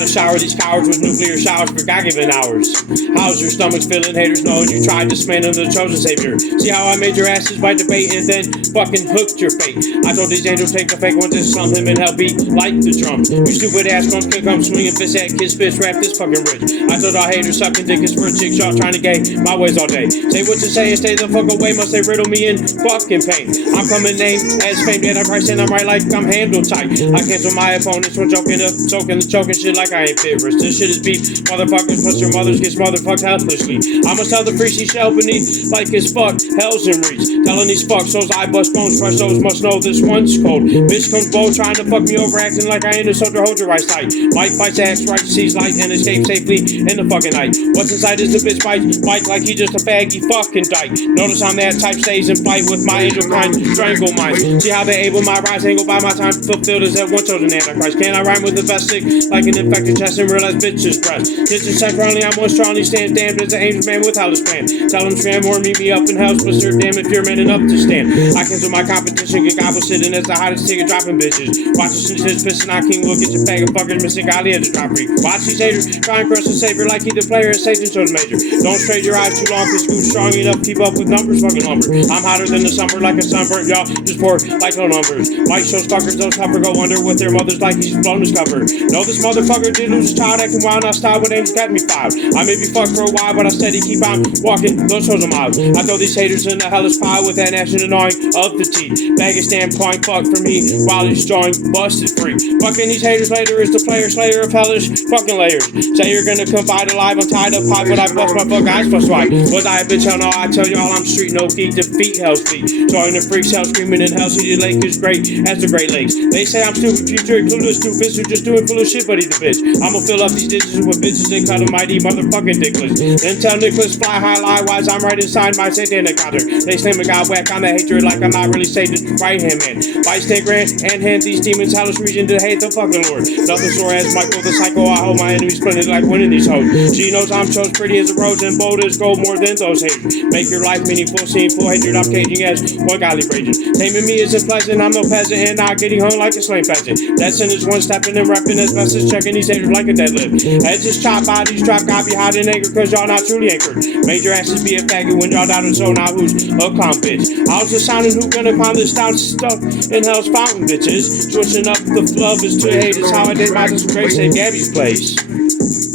Gotta shower these cowards with nuclear showers for God-given hours. How's your stomach's feeling? Haters know you tried to dismantle the chosen savior. See how I made your asses bite the bait and then fucking hooked your fate. I told these angels take the fake ones and slump him and help beat like the drums. You stupid ass bums can come swinging fist at kids, fist rap this fucking rich. I told all haters sucking dick is for chicks, y'all trying to gay my ways all day. Say what you say and stay the fuck away, must they riddle me in fucking pain. I'm coming named as famed Antichrist and I'm right like I'm handled tight. I cancel my opponents when joking up, soaking the choking shit like I ain't fit. This shit is beef, motherfuckers plus your mothers gets motherfucked helplessly. I must tell the priest he shall beneath like his fuck, hell's in reach. Telling these fucks, those I bust bones, crush those must know this one's cold. Bitch comes bold trying to fuck me over, acting like I ain't a soldier, hold your right side. Mike bites ass, right sees light and escape safely in the fucking night. What's inside is the bitch bite like he just a fag, he fucking died. Notice I'm that type, stays in flight with my angel kind, strangle mine. See how they able my rise, angle by my time fulfilled is that one chosen Antichrist. Can I rhyme with the best stick like an infected chest and realize bitches breath? Ditching sexually, I'm one strongly stand damned as an angel man with hell's plan. Tell them scram or meet me up in hell's blister, damn if you're man enough to stand. I cancel my competition, get gobble sitting as the hottest ticket dropping bitches. Watch us since his pissing out king will get your bag of fuckers missing golly at the drop free. Watch these haters try and crush the savior like he the player and Satan shows major. Don't trade your eyes too long cause Scoot's strong enough keep up with numbers fucking lumber. I'm hotter than the summer like a sunburnt, y'all just pour like no numbers. Mike shows fuckers those tougher go under with their mothers like he's blown his cover. No, this motherfucker did lose his child acting wild, not style with angels got me five. I may be fucked for a while, but I steady keep on walking those shows of miles. I throw these haters in the hellish pile with that action annoying of the teeth. Bag his damn coin fuck for me while he's drawing busted free. Fucking these haters later is the player slayer of hellish fucking layers. Say you're gonna confide alive, I'm tied up high, but I bust my fuck eyes plus why. Was I a bitch? Hell no, I tell y'all I'm street no geek, defeat hell's feet. Join the freaks hell screaming in hell, city lake is great as the Great Lakes. They say I'm stupid, future, clueless, stupid, who just doing foolish shit, but he's the bitch. I'ma fill up these ditches with bitches and cut a mighty motherfucking dickless. Then tell Nicholas fly high, lie wise, I'm right inside my satanic counter. They slam a guy whack on the hatred like I'm not really Satan's right hand man. Vice 10 grand and hand these demons hellish region to hate the fucking Lord. Nothing sore as Michael the Psycho, I hold my enemies splendid like winning these hoes. She knows I'm chose pretty as a rose and bold as gold more than those haters. Make your life meaningful, seeing full hatred, I'm caging as one godly raging. Taming me isn't pleasant, I'm no peasant and not getting hung like a slain pheasant. That sentence one stepping and repping as best as checking these haters like a deadlift. Heads just chop bodies, drop Gabby hot in anger cause y'all not truly anchored. Made your asses be a faggot when y'all doubted so now who's a clown bitch? How's the sounding who gonna climb this down stuff in hell's fountain bitches? Switching up the love is to hate is how I did my disgrace at Gabby's place.